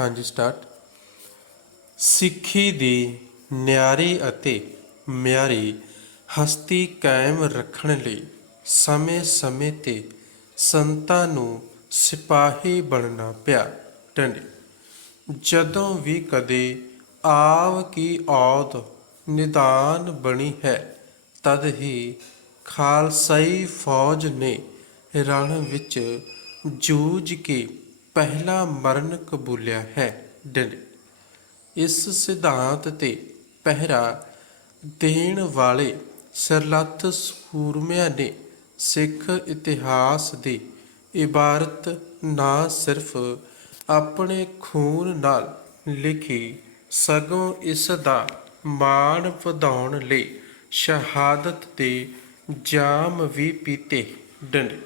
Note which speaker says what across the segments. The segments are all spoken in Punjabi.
Speaker 1: ਹਾਂਜੀ ਸਟਾਰਟ ਸਿੱਖੀ ਦੀ ਨਿਆਰੀ ਅਤੇ ਮਿਆਰੀ ਹਸਤੀ ਕਾਇਮ ਰੱਖਣ ਲਈ ਸਮੇਂ-ਸਮੇਂ ਤੇ ਸੰਤਾਂ ਨੂੰ ਸਿਪਾਹੀ ਬਣਨਾ ਪਿਆ। ਟੰਡੀ। ਜਦੋਂ ਵੀ ਕਦੇ ਆਵ ਕੀ ਔਦ ਨਿਦਾਨ ਬਣੀ ਹੈ, ਤਦ ਹੀ ਖਾਲਸਾਈ ਫੌਜ ਨੇ ਰਣ ਵਿੱਚ ਜੂਝ ਕੇ ਪਹਿਲਾ ਮਰਨ ਕਬੂਲਿਆ ਹੈ ਡੰਡੀ। ਇਸ ਸਿਧਾਂਤ ਤੇ ਪਹਿਰਾ ਦੇਣ ਵਾਲੇ ਸਰਲੱਥ ਸੂਰਮਿਆਂ ਨੇ ਸਿੱਖ ਇਤਿਹਾਸ ਦੀ ਇਬਾਰਤ ਨਾ ਸਿਰਫ ਆਪਣੇ ਖੂਨ ਨਾਲ ਲਿਖੀ ਸਗੋਂ ਇਸ ਦਾ ਮਾਣ ਵਧਾਉਣ ਲਈ ਸ਼ਹਾਦਤ ਦੇ ਜਾਮ ਵੀ ਪੀਤੇ ਡੰਡੇ।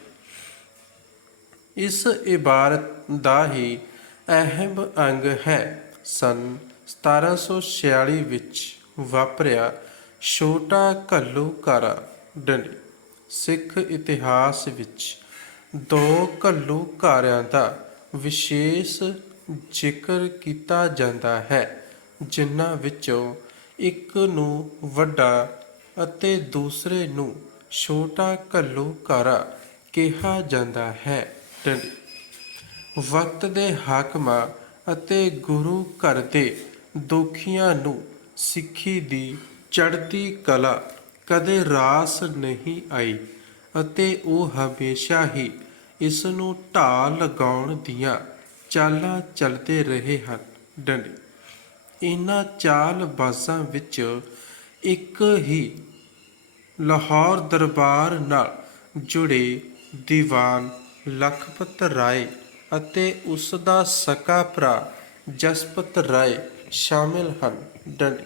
Speaker 1: ਇਸ ਇਬਾਰਤ ਦਾ ਹੀ ਅਹਿਮ ਅੰਗ ਹੈ। ਸਨ 1746 ਵਿੱਚ ਵਾਪਰਿਆ ਛੋਟਾ ਘੱਲੂਘਾਰਾ ਡੰਡੀ। ਸਿੱਖ ਇਤਿਹਾਸ ਵਿੱਚ ਦੋ ਘੱਲੂਘਾਰਿਆਂ ਦਾ ਵਿਸ਼ੇਸ਼ ਜ਼ਿਕਰ ਕੀਤਾ ਜਾਂਦਾ ਹੈ, ਜਿਨ੍ਹਾਂ ਵਿੱਚੋਂ ਇੱਕ ਨੂੰ ਵੱਡਾ ਅਤੇ ਦੂਸਰੇ ਨੂੰ ਛੋਟਾ ਘੱਲੂਘਾਰਾ ਕਿਹਾ ਜਾਂਦਾ ਹੈ। ਡੰਡੀ ਵਕਤ ਦੇ ਹਾਕਮਾਂ ਅਤੇ ਗੁਰੂ ਘਰ ਦੇ ਦੁਖੀਆਂ ਨੂੰ ਸਿੱਖੀ ਦੀ ਚੜ੍ਹਦੀ ਕਲਾ ਕਦੇ ਰਾਸ ਨਹੀਂ ਆਈ ਅਤੇ ਉਹ ਹਮੇਸ਼ਾ ਹੀ ਇਸ ਨੂੰ ਢਾਲ ਲਗਾਉਣ ਦੀਆਂ ਚਾਲਾਂ ਚੱਲਦੇ ਰਹੇ ਹਨ। ਡੰਡੀ। ਇਹਨਾਂ ਚਾਲ ਬਾਜ਼ਾਂ ਵਿੱਚ ਇੱਕ ਹੀ ਲਾਹੌਰ ਦਰਬਾਰ ਨਾਲ ਜੁੜੇ ਦੀਵਾਨ ਲਖਪਤ ਰਾਏ ਅਤੇ ਉਸ ਦਾ ਸਕਾ ਭਰਾ ਜਸਪਤ ਰਾਏ ਸ਼ਾਮਿਲ ਹਨ। ਡੰਡੀ।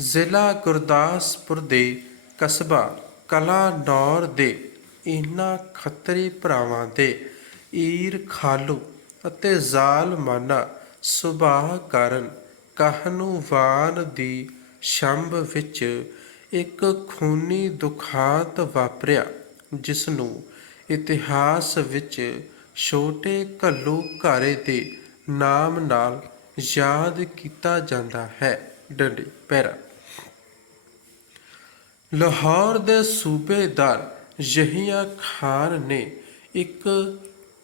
Speaker 1: ਜ਼ਿਲ੍ਹਾ ਗੁਰਦਾਸਪੁਰ ਦੇ ਕਸਬਾ ਕਲਾਨੌਰ ਦੇ ਇਹਨਾਂ ਖੱਤਰੀ ਭਰਾਵਾਂ ਦੇ ਈਰ ਖਾਲੂ ਅਤੇ ਜ਼ਾਲਮਾਨਾ ਸੁਭਾਅ ਕਾਰਨ ਕਾਹਨੂੰਵਾਨ ਦੀ ਸ਼ੰਭ ਵਿੱਚ ਇੱਕ ਖੂਨੀ ਦੁਖਾਂਤ ਵਾਪਰਿਆ ਜਿਸ ਨੂੰ ਇਤਿਹਾਸ ਵਿੱਚ ਛੋਟੇ ਘੱਲੂ ਘਾਰੇ ਦੇ ਨਾਮ ਨਾਲ ਯਾਦ ਕੀਤਾ ਜਾਂਦਾ ਹੈ। ਡੰਡੀ, ਪੈਰਾ। ਲਾਹੌਰ ਦੇ ਸੂਬੇਦਾਰ ਯਹੀਆ ਖਾਨ ਨੇ ਇੱਕ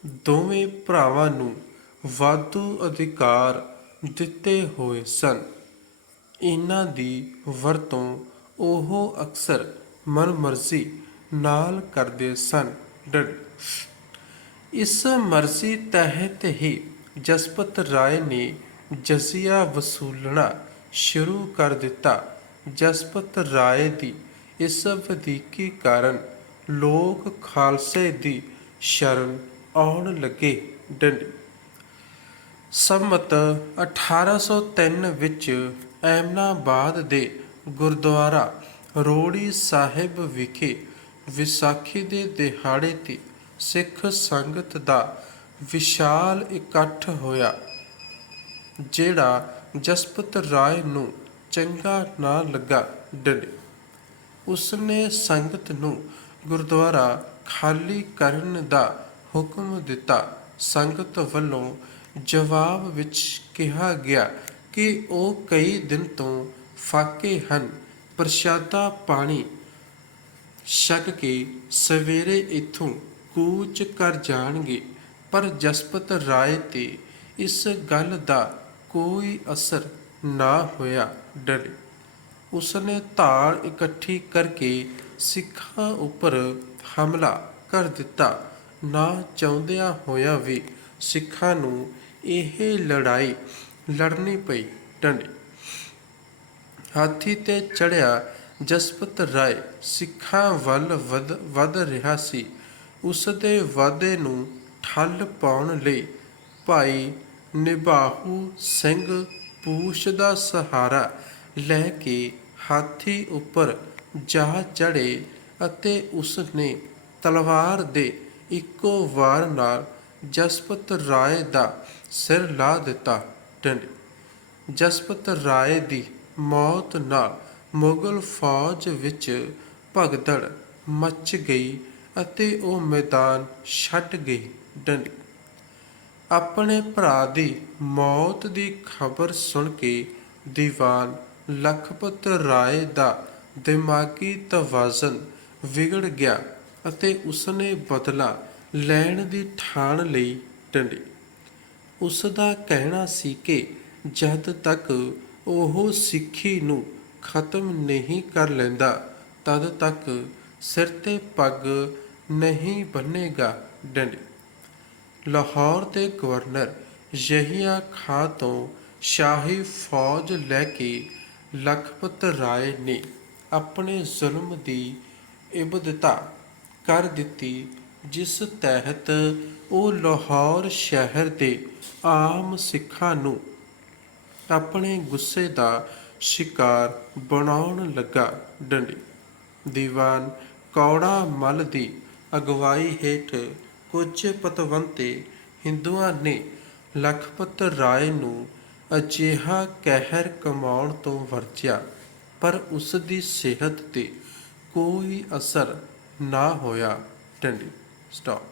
Speaker 1: ਦੋਵੇਂ ਭਰਾਵਾਂ ਨੂੰ ਵਾਧੂ ਅਧਿਕਾਰ ਦਿੱਤੇ ਹੋਏ ਸਨ। ਇਹਨਾਂ ਦੀ ਵਰਤੋਂ ਉਹ ਅਕਸਰ ਮਨਮਰਜ਼ੀ ਨਾਲ ਕਰਦੇ ਸਨ। ਡੰਡੀ ਇਸ ਮਰਜ਼ੀ ਤਹਿਤ ਹੀ ਜਸਪਤ ਰਾਏ ਨੇ ਜਜ਼ੀਆ ਵਸੂਲਣਾ ਸ਼ੁਰੂ ਕਰ ਦਿੱਤਾ। ਜਸਪਤ ਰਾਏ ਦੀ ਇਸ ਵਧੀਕੀ ਕਾਰਨ ਲੋਕ ਖਾਲਸੇ ਦੀ ਸ਼ਰਨ ਆਉਣ ਲੱਗੇ ਡੰਡੀ। ਸੰਮਤ 1803 ਵਿੱਚ ਐਮਨਾਬਾਦ ਦੇ ਗੁਰਦੁਆਰਾ ਰੋੜੀ ਸਾਹਿਬ ਵਿਖੇ ਵਿਸਾਖੀ ਦੇ ਦਿਹਾੜੇ ਤੇ ਸਿੱਖ ਸੰਗਤ ਦਾ ਵਿਸ਼ਾਲ ਇਕੱਠ ਹੋਇਆ, ਜਿਹੜਾ ਜਸਪਤ ਰਾਏ ਨੂੰ ਚੰਗਾ ਨਾ ਲੱਗਾ ਡੰਡੇ ਉਸਨੇ ਸੰਗਤ ਨੂੰ ਗੁਰਦੁਆਰਾ ਖਾਲੀ ਕਰਨ ਦਾ ਹੁਕਮ ਦਿੱਤਾ। ਸੰਗਤ ਵੱਲੋਂ ਜਵਾਬ ਵਿੱਚ ਕਿਹਾ ਗਿਆ ਕਿ ਉਹ ਕਈ ਦਿਨ ਤੋਂ ਫਾਕੇ ਹਨ, ਪ੍ਰਸ਼ਾਦਾ ਪਾਣੀ ਛਕ ਕੇ ਸਵੇਰੇ ਇੱਥੋਂ ਕੂਚ ਕਰ ਜਾਣਗੇ, ਪਰ ਜਸਪਤ ਰਾਏ ਤੇ ਇਸ ਗੱਲ ਦਾ ਕੋਈ ਅਸਰ ਨਾ ਹੋਇਆ ਡਰੇ। ਉਸਨੇ ਧਾਲ ਇਕੱਠੀ ਕਰਕੇ ਸਿੱਖਾਂ ਉੱਪਰ ਹਮਲਾ ਕਰ ਦਿੱਤਾ। ਨਾ ਚਾਹੁੰਦਿਆਂ ਹੋਇਆ ਵੀ ਸਿੱਖਾਂ ਨੂੰ ਇਹ ਲੜਾਈ ਲੜਨੀ ਪਈ ਡੰਡੇ ਹਾਥੀ ਤੇ ਚੜਿਆ ਜਸਪਤ ਰਾਏ ਸਿੱਖਾਂ ਵੱਲ ਵਧ ਵਧ ਰਿਹਾ ਸੀ। ਉਸ ਦੇ ਵਾਅਦੇ ਨੂੰ ਠੱਲ ਪਾਉਣ ਲਈ ਭਾਈ ਨਿਬਾਹੂ ਸਿੰਘ ਪੂਛ ਦਾ ਸਹਾਰਾ ਲੈ ਕੇ ਹਾਥੀ ਉੱਪਰ ਜਾ ਚੜੇ ਅਤੇ ਉਸ ਨੇ ਤਲਵਾਰ ਦੇ ਇੱਕੋ ਵਾਰ ਨਾਲ ਜਸਪਤ ਰਾਏ ਦਾ ਸਿਰ ਲਾ ਦਿੱਤਾ। ਡੰਡੇ। ਜਸਪਤ ਰਾਏ ਦੀ ਮੌਤ ਨਾਲ ਮੁਗਲ ਫੌਜ ਵਿੱਚ ਭਗਦੜ ਮੱਚ ਗਈ ਅਤੇ ਉਹ ਮੈਦਾਨ ਛੱਡ ਗਏ ਡੰਡੀ। ਆਪਣੇ ਭਰਾ ਦੀ ਮੌਤ ਦੀ ਖਬਰ ਸੁਣ ਕੇ ਦੀਵਾਨ ਲਖਪਤ ਰਾਏ ਦਾ ਦਿਮਾਗੀ ਤਵਾਜ਼ਨ ਵਿਗੜ ਗਿਆ ਅਤੇ ਉਸਨੇ ਬਦਲਾ ਲੈਣ ਦੀ ਠਾਣ ਲਈ ਡੰਡੀ। ਉਸ ਦਾ ਕਹਿਣਾ ਸੀ ਕਿ ਜਦ ਤੱਕ ਉਹ ਸਿੱਖੀ ਨੂੰ ਖਤਮ ਨਹੀਂ ਕਰ ਲੈਂਦਾ, ਤਦ ਤੱਕ ਸਿਰ ਤੇ ਪੱਗ ਨਹੀਂ ਬੰਨੇਗਾ ਡੰਡੀ। ਲਾਹੌਰ ਦੇ ਗਵਰਨਰ ਯਹੀਆ ਖਾਂ ਤੋਂ ਸ਼ਾਹੀ ਫੌਜ ਲੈ ਕੇ ਲਖਪਤ ਰਾਏ ਨੇ ਆਪਣੇ ਜ਼ੁਲਮ ਦੀ ਇਬਦਤਾ ਕਰ ਦਿੱਤੀ, ਜਿਸ ਤਹਿਤ ਉਹ ਲਾਹੌਰ ਸ਼ਹਿਰ ਦੇ ਆਮ ਸਿੱਖਾਂ ਨੂੰ ਆਪਣੇ ਗੁੱਸੇ ਦਾ ਸ਼ਿਕਾਰ ਬਣਾਉਣ ਲੱਗਾ ਡੰਡੀ। ਦੀਵਾਨ ਕੌੜਾ ਮਲ ਦੀ ਅਗਵਾਈ ਹੇਠ ਕੁਝ ਪਤਵੰਤੇ ਹਿੰਦੂਆਂ ਨੇ ਲਖਪਤ ਰਾਏ ਨੂੰ ਅਜਿਹਾ ਕਹਿਰ ਕਮਾਉਣ ਤੋਂ ਵਰਜਿਆ ਪਰ ਉਸ ਦੀ ਸਿਹਤ ਤੇ ਕੋਈ ਅਸਰ ਨਾ ਹੋਇਆ। ਡੰਡੀ ਸਟਾਪ